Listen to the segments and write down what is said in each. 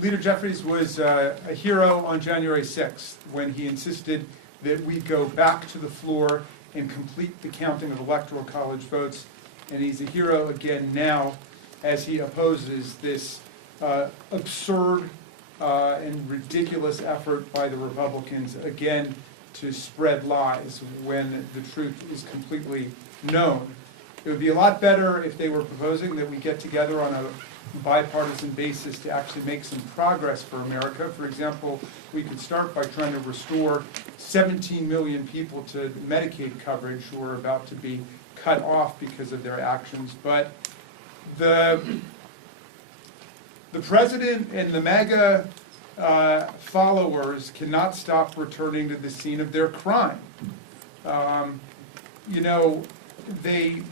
Leader Jeffries was a hero on January 6th when he insisted that we go back to the floor and complete the counting of electoral college votes. And he's a hero again now as he opposes this absurd and ridiculous effort by the Republicans again to spread lies when the truth is completely known. It would be a lot better if they were proposing that we get together on a bipartisan basis to actually make some progress for America. For example, we could start by trying to restore 17 million people to Medicaid coverage who are about to be cut off because of their actions. But the president and the MAGA followers cannot stop returning to the scene of their crime. They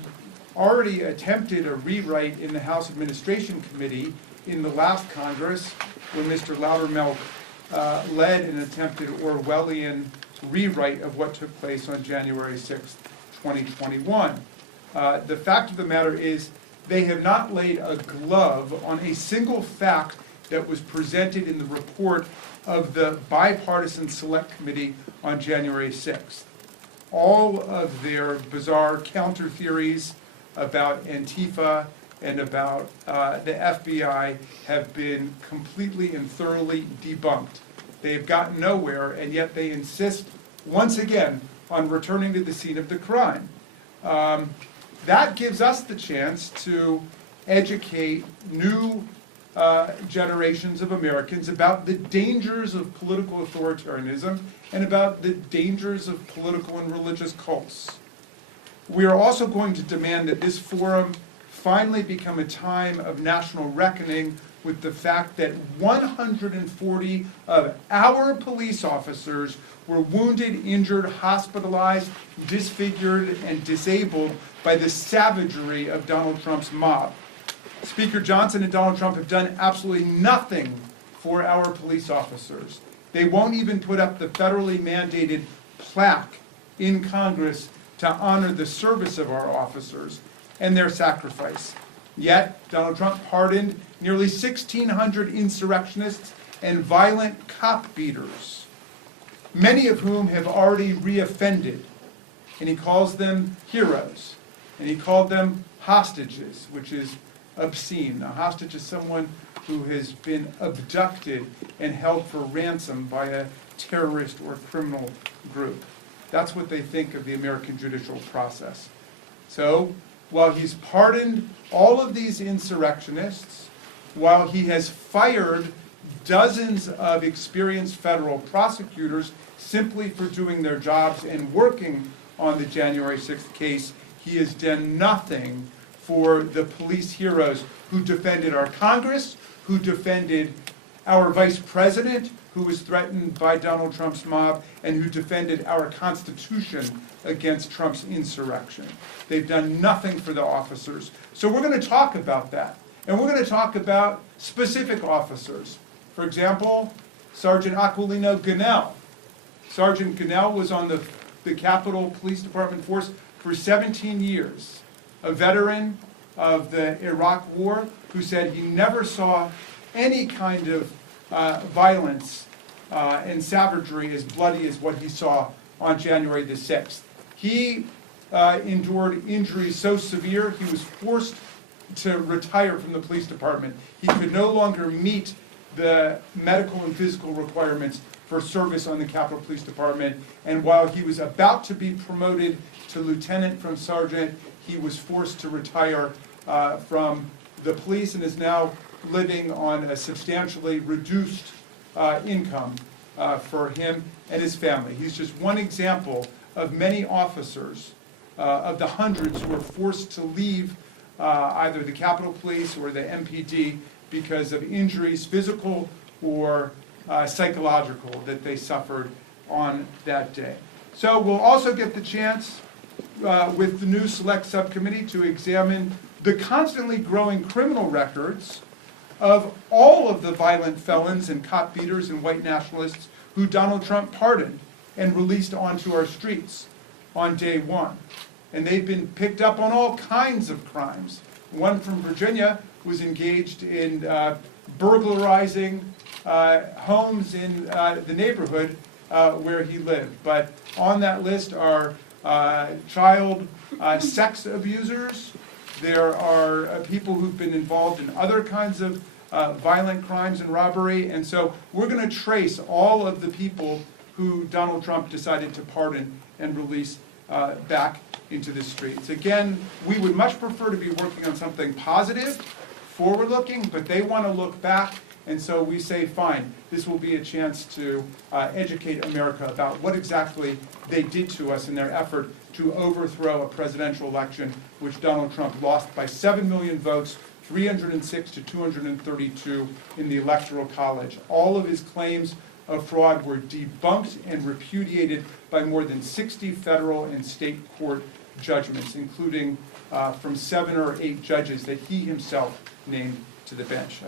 already attempted a rewrite in the House Administration Committee in the last Congress when Mr. Loudermilk led an attempted Orwellian rewrite of what took place on January 6, 2021. The fact of the matter is they have not laid a glove on a single fact that was presented in the report of the bipartisan select committee on January 6th. All of their bizarre counter theories about Antifa and about the FBI have been completely and thoroughly debunked. They've gotten nowhere, and yet they insist once again on returning to the scene of the crime. That gives us the chance to educate new generations of Americans about the dangers of political authoritarianism and about the dangers of political and religious cults. We are also going to demand that this forum finally become a time of national reckoning with the fact that 140 of our police officers were wounded, injured, hospitalized, disfigured, and disabled by the savagery of Donald Trump's mob. Speaker Johnson and Donald Trump have done absolutely nothing for our police officers. They won't even put up the federally mandated plaque in Congress to honor the service of our officers and their sacrifice. Yet, Donald Trump pardoned nearly 1,600 insurrectionists and violent cop beaters, many of whom have already reoffended, and he calls them heroes, and he called them hostages, which is obscene. A hostage is someone who has been abducted and held for ransom by a terrorist or criminal group. That's what they think of the American judicial process. So, while he's pardoned all of these insurrectionists, while he has fired dozens of experienced federal prosecutors simply for doing their jobs and working on the January 6th case, he has done nothing for the police heroes who defended our Congress, who defended our vice president, who was threatened by Donald Trump's mob, and who defended our Constitution against Trump's insurrection. They've done nothing for the officers. So we're going to talk about that. And we're going to talk about specific officers. For example, Sergeant Aquilino Gonell. Sergeant Gonell was on the Capitol Police Department force for 17 years. A veteran of the Iraq War who said he never saw any kind of violence and savagery as bloody as what he saw on January the 6th. He endured injuries so severe he was forced to retire from the police department. He could no longer meet the medical and physical requirements for service on the Capitol Police Department, and while he was about to be promoted to lieutenant from sergeant, he was forced to retire from the police and is now living on a substantially reduced income for him and his family. He's just one example of many officers, of the hundreds who were forced to leave either the Capitol Police or the MPD because of injuries, physical or psychological, that they suffered on that day. So we'll also get the chance with the new select subcommittee to examine the constantly growing criminal records of all of the violent felons and cop beaters and white nationalists who Donald Trump pardoned and released onto our streets on day one. And they've been picked up on all kinds of crimes. One from Virginia was engaged in burglarizing homes in the neighborhood where he lived. But on that list are child sex abusers. There are people who've been involved in other kinds of violent crimes and robbery. And so we're going to trace all of the people who Donald Trump decided to pardon and release back into the streets. Again, we would much prefer to be working on something positive, forward-looking, but they want to look back, and so we say, fine, this will be a chance to educate America about what exactly they did to us in their effort to overthrow a presidential election which Donald Trump lost by 7 million votes, 306 to 232 in the Electoral College. All of his claims of fraud were debunked and repudiated by more than 60 federal and state court judgments, including from 7 or 8 judges that he himself named to the bench.